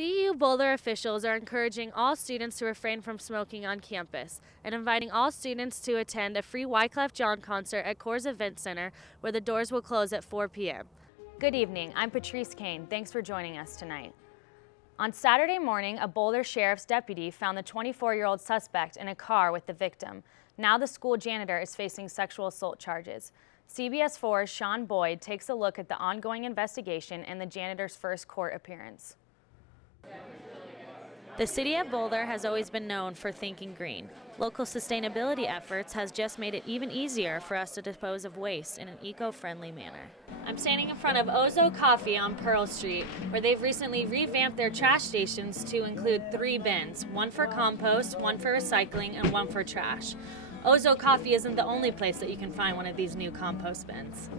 CU Boulder officials are encouraging all students to refrain from smoking on campus and inviting all students to attend a free Wyclef Jean concert at Coors Event Center, where the doors will close at 4 p.m. Good evening, I'm Patrice Kane. Thanks for joining us tonight. On Saturday morning, a Boulder Sheriff's deputy found the 24-year-old suspect in a car with the victim. Now the school janitor is facing sexual assault charges. CBS 4's Sean Boyd takes a look at the ongoing investigation and the janitor's first court appearance. The city of Boulder has always been known for thinking green. Local sustainability efforts has just made it even easier for us to dispose of waste in an eco-friendly manner. I'm standing in front of Ozo Coffee on Pearl Street, where they've recently revamped their trash stations to include 3 bins, one for compost, one for recycling, and one for trash. Ozo Coffee isn't the only place that you can find one of these new compost bins.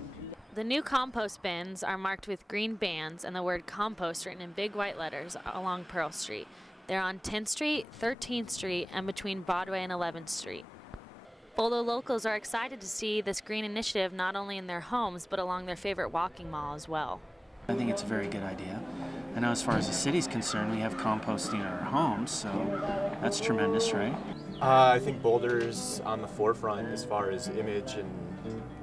The new compost bins are marked with green bands and the word compost written in big white letters along Pearl Street. They're on 10th Street, 13th Street, and between Broadway and 11th Street. Boulder locals are excited to see this green initiative not only in their homes, but along their favorite walking mall as well. I think it's a very good idea. I know as far as the city's concerned, we have composting in our homes, so that's tremendous, right? I think Boulder's on the forefront as far as image and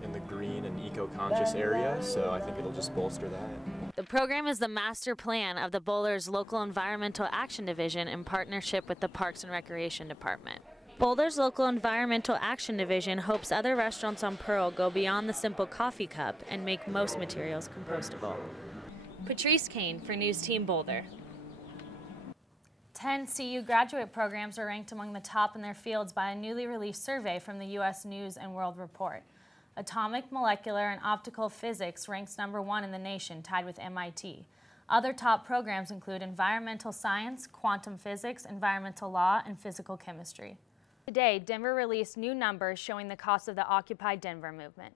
in the green and eco-conscious area, so I think it'll just bolster that. The program is the master plan of the Boulder's Local Environmental Action Division in partnership with the Parks and Recreation Department. Boulder's Local Environmental Action Division hopes other restaurants on Pearl go beyond the simple coffee cup and make most materials compostable. Patrice Kane for News Team Boulder. 10 CU graduate programs are ranked among the top in their fields by a newly released survey from the U.S. News and World Report. Atomic, molecular, and optical physics ranks #1 in the nation, tied with MIT. Other top programs include environmental science, quantum physics, environmental law, and physical chemistry. Today, Denver released new numbers showing the cost of the Occupy Denver movement.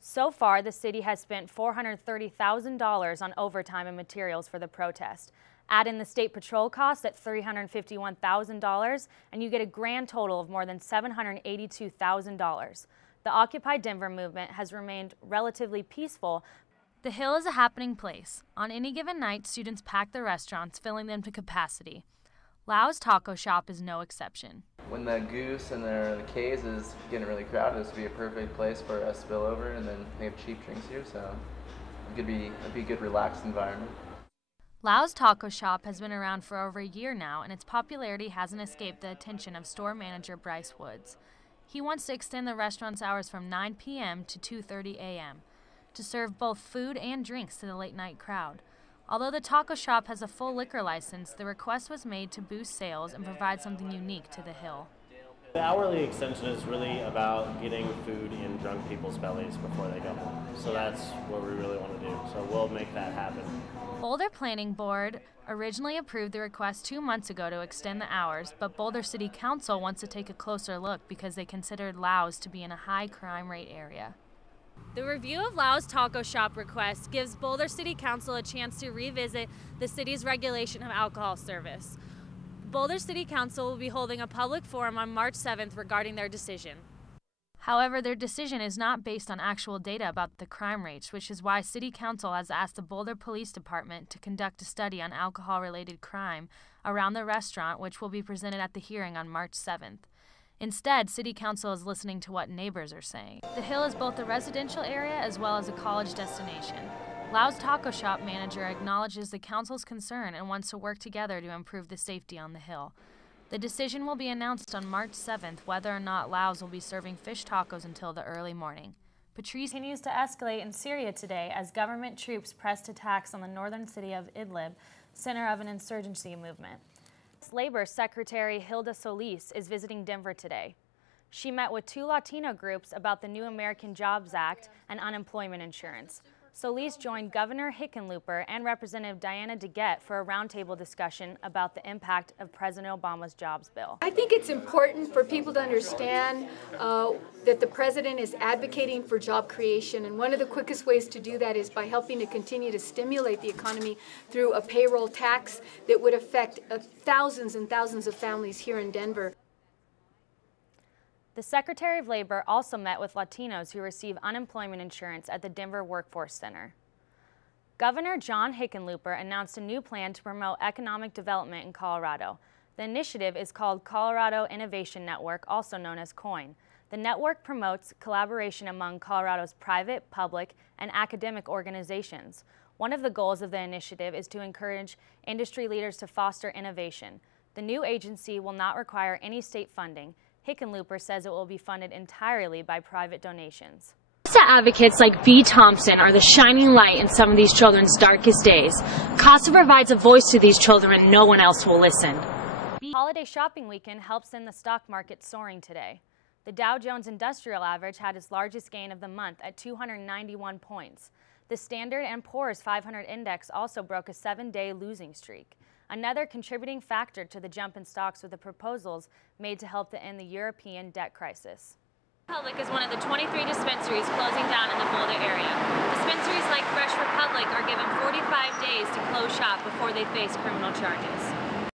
So far, the city has spent $430,000 on overtime and materials for the protest. Add in the state patrol costs at $351,000, and you get a grand total of more than $782,000. The Occupy Denver movement has remained relatively peaceful. The Hill is a happening place. On any given night, students pack the restaurants, filling them to capacity. Lau's Taco Shop is no exception. When the Goose and the K's is getting really crowded, this would be a perfect place for us to spill over, and then they have cheap drinks here, so it'd be a good relaxed environment. Lau's Taco Shop has been around for over a year now, and its popularity hasn't escaped the attention of store manager Bryce Woods. He wants to extend the restaurant's hours from 9 p.m. to 2:30 a.m. to serve both food and drinks to the late-night crowd. Although the taco shop has a full liquor license, the request was made to boost sales and provide something unique to the Hill. The hourly extension is really about getting food in drunk people's bellies before they go home. So that's what we really want to do. So we'll make that happen. Boulder Planning Board originally approved the request 2 months ago to extend the hours, but Boulder City Council wants to take a closer look because they considered Lau's to be in a high crime rate area. The review of Lau's Taco Shop request gives Boulder City Council a chance to revisit the city's regulation of alcohol service. Boulder City Council will be holding a public forum on March 7th regarding their decision. However, their decision is not based on actual data about the crime rates, which is why City Council has asked the Boulder Police Department to conduct a study on alcohol-related crime around the restaurant, which will be presented at the hearing on March 7th. Instead, City Council is listening to what neighbors are saying. The Hill is both a residential area as well as a college destination. Lau's Taco Shop manager acknowledges the council's concern and wants to work together to improve the safety on the Hill. The decision will be announced on March 7th whether or not Lau's will be serving fish tacos until the early morning. Patrice continues to escalate in Syria today as government troops pressed attacks on the northern city of Idlib, center of an insurgency movement. Labor Secretary Hilda Solis is visiting Denver today. She met with 2 Latino groups about the new American Jobs Act and unemployment insurance. Solis joined Governor Hickenlooper and Representative Diana DeGette for a roundtable discussion about the impact of President Obama's jobs bill. I think it's important for people to understand that the president is advocating for job creation, and one of the quickest ways to do that is by helping to continue to stimulate the economy through a payroll tax that would affect thousands and thousands of families here in Denver. The Secretary of Labor also met with Latinos who receive unemployment insurance at the Denver Workforce Center. Governor John Hickenlooper announced a new plan to promote economic development in Colorado. The initiative is called Colorado Innovation Network, also known as COIN. The network promotes collaboration among Colorado's private, public, and academic organizations. One of the goals of the initiative is to encourage industry leaders to foster innovation. The new agency will not require any state funding. Hickenlooper says it will be funded entirely by private donations. CASA advocates like B. Thompson are the shining light in some of these children's darkest days. CASA provides a voice to these children and no one else will listen. Holiday shopping weekend helps send the stock market soaring today. The Dow Jones Industrial Average had its largest gain of the month at 291 points. The Standard & Poor's 500 Index also broke a 7-day losing streak. Another contributing factor to the jump in stocks were the proposals made to help to end the European debt crisis. Republic is one of the 23 dispensaries closing down in the Boulder area. Dispensaries like Fresh Republic are given 45 days to close shop before they face criminal charges.